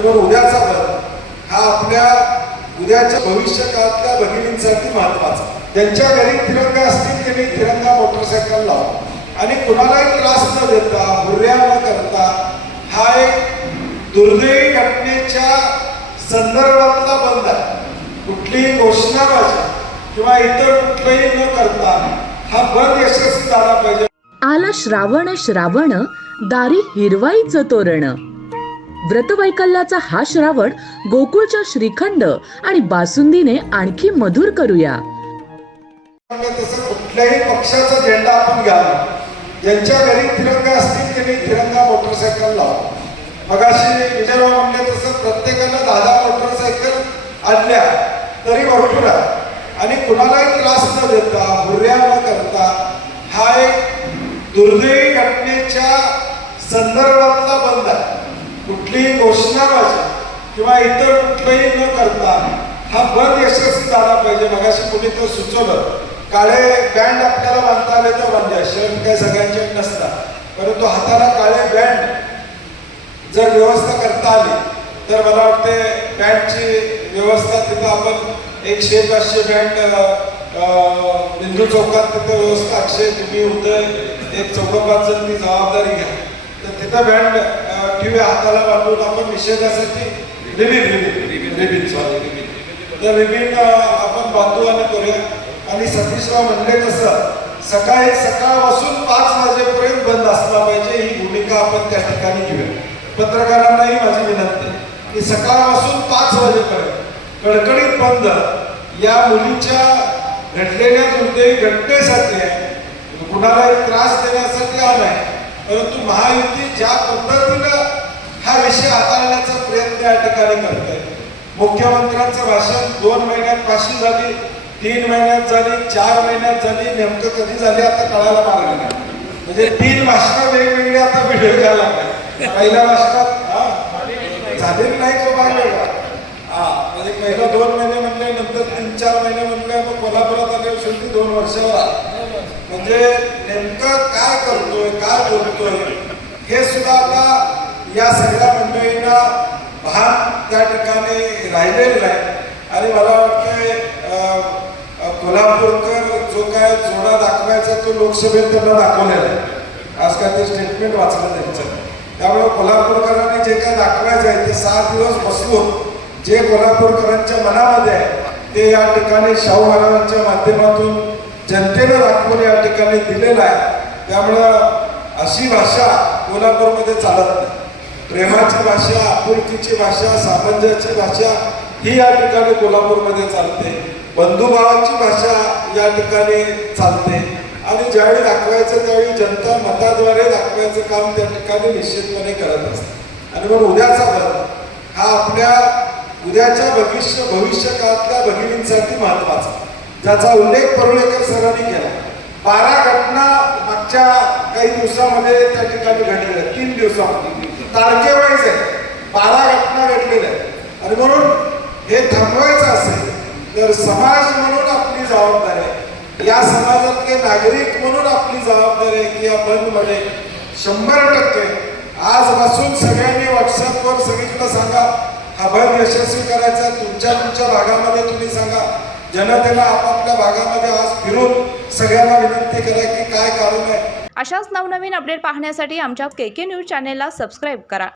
आणि मग उद्याचा बंद हा आपल्या उद्याच्या भविष्य काळातल्या भगिनींसाठी महत्वाचा. ज्यांच्या घरी तिरंगा असतील त्यांनी तिरंगा मोटरसायकल लावा आणि कुणालाही त्रास न देता हुर्या न करता हा एक दुर्दैवी घटनेच्या संदर्भातला बंद आहे. कुठलीही घोषणाबाजी किंवा इतर कुठलंही न करता हा बंद यशस्वी झाला पाहिजे. आला श्रावण श्रावण दारी हिरवाईचं तोरण. व्रतवैकल्याचा हा श्रावण गोकुळच्या श्रीखंड आणि बासुंदीने आणखी मधुर करूया. तसं कुठल्याही पक्षाचा झेंडा आपण घ्यावा. ज्यांच्या घरी तिरंगा असतील त्यांनी तिरंगा मोटरसायकल लावा. मगाशी विजयराव म्हणले तसं प्रत्येकाला 10 मोटरसायकल आणल्या तरी भरपूर आहे आणि कुणालाही त्रास न देता हुर्या न करता हा एक दुर्दैवी घटनेच्या संदर्भातला बंद आहे. कुठलीही घोषणाबाजी किंवा इतर कुठलंही न करता हा बंद यशस्वी झाला पाहिजे. मगाशी कुणी तर सुचवलं काळे बँड आपल्याला बांधता आले तर बांधूया. शर्ट काय सगळ्यांचे नसतात, परंतु हाताला काळे बँड जर व्यवस्था करता आली तर मला वाटते बँडची व्यवस्था तिथं आपण 100-500 बँड बिंदू चौकात तिथं व्यवस्था. अक्षय तुम्ही उदय एक 4-5 जण ती जबाबदारी घ्या तर तिथं बँड ठेवूया हाताला बांधून आपण निषेधासाठी रिबीन आपण बांधू आणि करूया. आणि सतीशराव म्हणले तसं सकाळपासून 5 वाजेपर्यंत बंद असला पाहिजे ही भूमिका आपण त्या ठिकाणी घेऊया. पत्रकारांनाही माझी विनंती की सकाळपासून 5 वाजेपर्यंत कडकडीत बंद या मुलीच्या घडलेल्या दुर्दैवी घटनेसाठी आहे. कुणालाही त्रास देण्यासाठी नाही, परंतु महायुती ज्या पद्धतीनं हा विषय हाताळण्याचा प्रयत्न या ठिकाणी करते. मुख्यमंत्र्यांचं भाषण 2 महिन्यात फाशी झाली, 3 महिन्यात झाली, 4 महिन्यात झाली, नेमकं कधी झाली आता कळायला मार्ग नाही. म्हणजे 3 भाषणं वेगवेगळी आता व्हिडिओ घ्यायला लागले. पहिल्या भाषणात झालेली नाही तो भाग वेगळा. म्हणजे पहिला 2 महिने म्हणले, नंतर 3-4 महिने म्हणले, मग कोल्हापुरात आले शेवटी 2 वर्षावर. म्हणजे नेमकं काय करतोय काय बोलतोय हे सुद्धा आता या सगळ्या मंडळींना भान त्या ठिकाणी राहिलेलं आहे. आणि मला वाटतंय कोल्हापूरकर जो काय जोडा दाखवायचा तो लोकसभेत त्यांना दाखवलेला आहे. आज काय ते स्टेटमेंट वाचलं त्यांचं. त्यामुळे कोल्हापूरकरांनी जे काय दाखवायचं आहे ते 6 दिवस बसवून जे कोल्हापूरकरांच्या मनामध्ये आहे ते या ठिकाणी शाहू महाराजांच्या माध्यमातून जनतेनं दाखवून या ठिकाणी दिलेलं आहे. त्यामुळं अशी भाषा कोल्हापूरमध्ये चालत नाही. प्रेमाची भाषा, आपुलकीची भाषा, सामंजस्याची भाषा ही या ठिकाणी कोल्हापूरमध्ये चालते. बंधुभावाची भाषा या ठिकाणी चालते. आणि ज्यावेळी दाखवायचं त्यावेळी जनता मताद्वारे दाखवायचं काम त्या ठिकाणी निश्चितपणे करत असते. आणि मग उद्याचा बंद हा आपल्या उद्याच्या भविष्य काळातल्या भगिनींसाठी महत्वाचा, ज्याचा उल्लेख परुळेकर सरांनी केला. 12 घटना मागच्या काही दिवसामध्ये त्या ठिकाणी घडलेल्या, 3 दिवसामध्ये तारखेवाईज आहे 12 घटना घडलेल्या आहेत. आणि म्हणून हे थांबवायचं असेल तर समाज म्हणून आपली जबाबदारी आहे, या समाजातले नागरिक म्हणून आपली जबाबदारी आहे की या बंदमध्ये 100% आजपासून सगळ्यांनी व्हॉट्सअपवर सगळीकडे सांगा हा बंद यशस्वी करायचा. तुमच्या भागामध्ये तुम्ही सांगा. जनतेला आपापल्या भागामध्ये आज फिरून सगळ्यांना विनंती करा की काय कारण आहे. अशाच नवनवीन अपडेट पाहण्यासाठी आमच्या KK न्यूज चॅनेलला सबस्क्राईब करा.